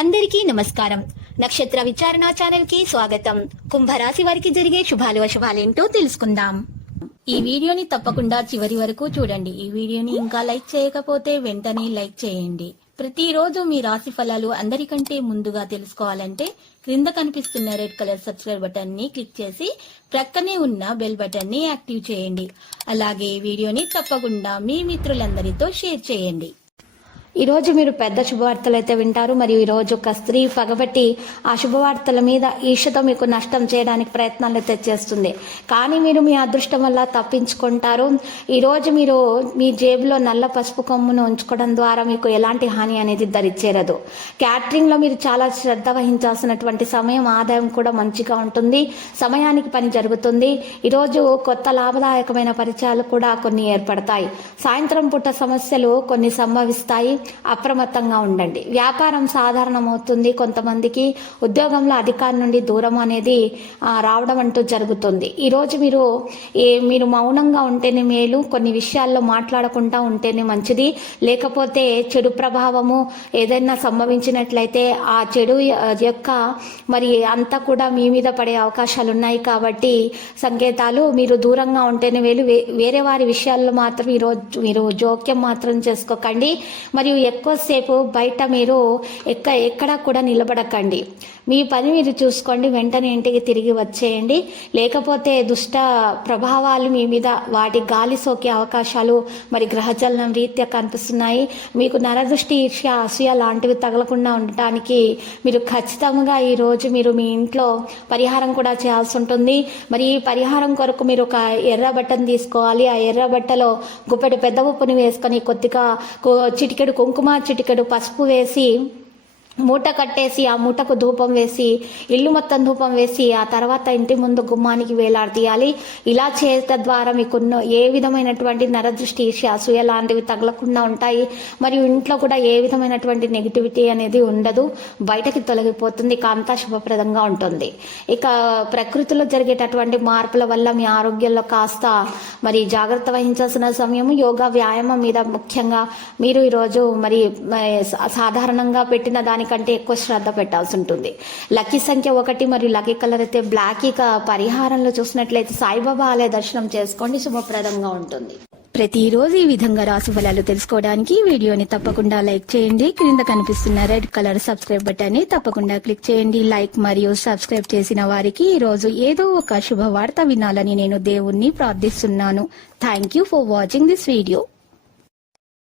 అందరికీ నమస్కారం. నక్షత్ర విచారణ ఛానల్ కి స్వాగతం. కుంభరాశి వారికి జరిగే శుభాలు అశుభాలేంటో తెలుసుకుందాం. ఈ వీడియోని తప్పకుండా చివరి వరకు చూడండి. ఈ వీడియోని ఇంకా లైక్ చేయకపోతే వెంటనే లైక్ చేయండి. ప్రతిరోజు మీ రాశి ఫలాలు అందరికంటే ముందుగా తెలుసుకోవాలంటే క్రింద కనిపిస్తున్న రెడ్ కలర్ సబ్స్క్రైబ్ బటన్ ని క్లిక్ చేసి ప్రక్కనే ఉన్న బెల్ బటన్ ని యాక్టివ్ చేయండి. అలాగే ఈ వీడియోని తప్పకుండా మీ మిత్రులందరితో షేర్ చేయండి. ఈ రోజు మీరు పెద్ద శుభవార్తలు అయితే వింటారు. మరియు ఈ రోజు ఒక స్త్రీ పగబట్టి ఆ శుభవార్తల మీద ఈర్షతో మీకు నష్టం చేయడానికి ప్రయత్నాలు అయితే చేస్తుంది. కానీ మీరు మీ అదృష్టం వల్ల తప్పించుకుంటారు. ఈ రోజు మీరు మీ జేబులో నల్ల పసుపు కొమ్మును ఉంచుకోవడం ద్వారా మీకు ఎలాంటి హాని అనేది దరిచేరదు. క్యాటరింగ్ లో మీరు చాలా శ్రద్ధ వహించాల్సినటువంటి సమయం, ఆదాయం కూడా మంచిగా ఉంటుంది. సమయానికి పని జరుగుతుంది. ఈరోజు కొత్త లాభదాయకమైన పరిచయాలు కూడా కొన్ని ఏర్పడతాయి. సాయంత్రం పూట సమస్యలు కొన్ని సంభవిస్తాయి. అప్రమత్తంగా ఉండండి. వ్యాపారం సాధారణమవుతుంది. కొంతమందికి ఉద్యోగంలో అధికారి నుండి దూరం అనేది రావడం అంటూ జరుగుతుంది. ఈరోజు మీరు మౌనంగా ఉంటేనే మేలు. కొన్ని విషయాల్లో మాట్లాడకుండా ఉంటేనే మంచిది. లేకపోతే చెడు ప్రభావము ఏదైనా సంభవించినట్లయితే ఆ చెడు యొక్క మరి అంతా కూడా మీ మీద పడే అవకాశాలు ఉన్నాయి. కాబట్టి సంకేతాలు మీరు దూరంగా ఉంటేనే మేలు. వేరే వారి విషయాల్లో మాత్రం ఈరోజు మీరు జోక్యం మాత్రం చేసుకోకండి. మరియు ఎక్కువసేపు బయట మీరు ఎక్కడా కూడా నిలబడకండి. మీ పని మీరు చూసుకోండి. వెంటనే ఇంటికి తిరిగి వచ్చేయండి. లేకపోతే దుష్ట ప్రభావాలు మీ మీద వాటి గాలి సోకే అవకాశాలు మరి గ్రహచలనం రీత్యా కనిపిస్తున్నాయి. మీకు నరదృష్టి, ఈర్ష్య, అసూయ లాంటివి తగలకుండా ఉండటానికి మీరు ఖచ్చితంగా ఈరోజు మీరు మీ ఇంట్లో పరిహారం కూడా చేయాల్సి ఉంటుంది. మరి ఈ పరిహారం కొరకు మీరు ఒక ఎర్ర బట్టను తీసుకోవాలి. ఆ ఎర్ర బట్టలో గుప్పెడు పెద్ద ఉప్పుని వేసుకొని కొద్దిగా చిటికెడు కుంకుమ, చిటికెడు పసుపు వేసి మూట కట్టేసి ఆ మూటకు ధూపం వేసి ఇల్లు మొత్తం ధూపం వేసి ఆ తర్వాత ఇంటి ముందు గుమ్మానికి వేలాడదీయాలి. ఇలా చేయడం ద్వారా మీకు ఏ విధమైనటువంటి నరదృష్టి, ఈర్ష్య, అసూయ లాంటివి తగలకుండా ఉంటాయి. మరియు ఇంట్లో కూడా ఏ విధమైనటువంటి నెగిటివిటీ అనేది ఉండదు. బయటకి తొలగిపోతుంది. కాంతా శుభప్రదంగా ఉంటుంది. ఇక ప్రకృతిలో జరిగేటటువంటి మార్పుల వల్ల మీ ఆరోగ్యంలో కాస్త మరి జాగ్రత్త వహించాల్సిన సమయం. యోగా, వ్యాయామం మీద ముఖ్యంగా మీరు ఈరోజు మరి సాధారణంగా పెట్టిన దాని కంటే ఎక్కువ శ్రద్ధ పెట్టాల్సి ఉంటుంది. లక్కీ సంఖ్య 1 మరియు లక్కీ కలర్ అయితే బ్లాక్. ఇక పరిహారంలో చూసినట్లయితే సాయిబాబా ఆలయ దర్శనం చేసుకోండి. శుభప్రదంగా ఉంటుంది. ప్రతిరోజు ఈ విధంగా రాశి ఫలాలు తెలుసుకోవడానికి వీడియోని తప్పకుండా లైక్ చేయండి. క్రింద కనిపిస్తున్న రెడ్ కలర్ సబ్స్క్రైబ్ బటన్ ని తప్పకుండా క్లిక్ చేయండి. లైక్ మరియు సబ్స్క్రైబ్ చేసిన వారికి ఈ రోజు ఏదో ఒక శుభవార్త వినాలని నేను దేవుణ్ణి ప్రార్థిస్తున్నాను. Thank you for watching this video.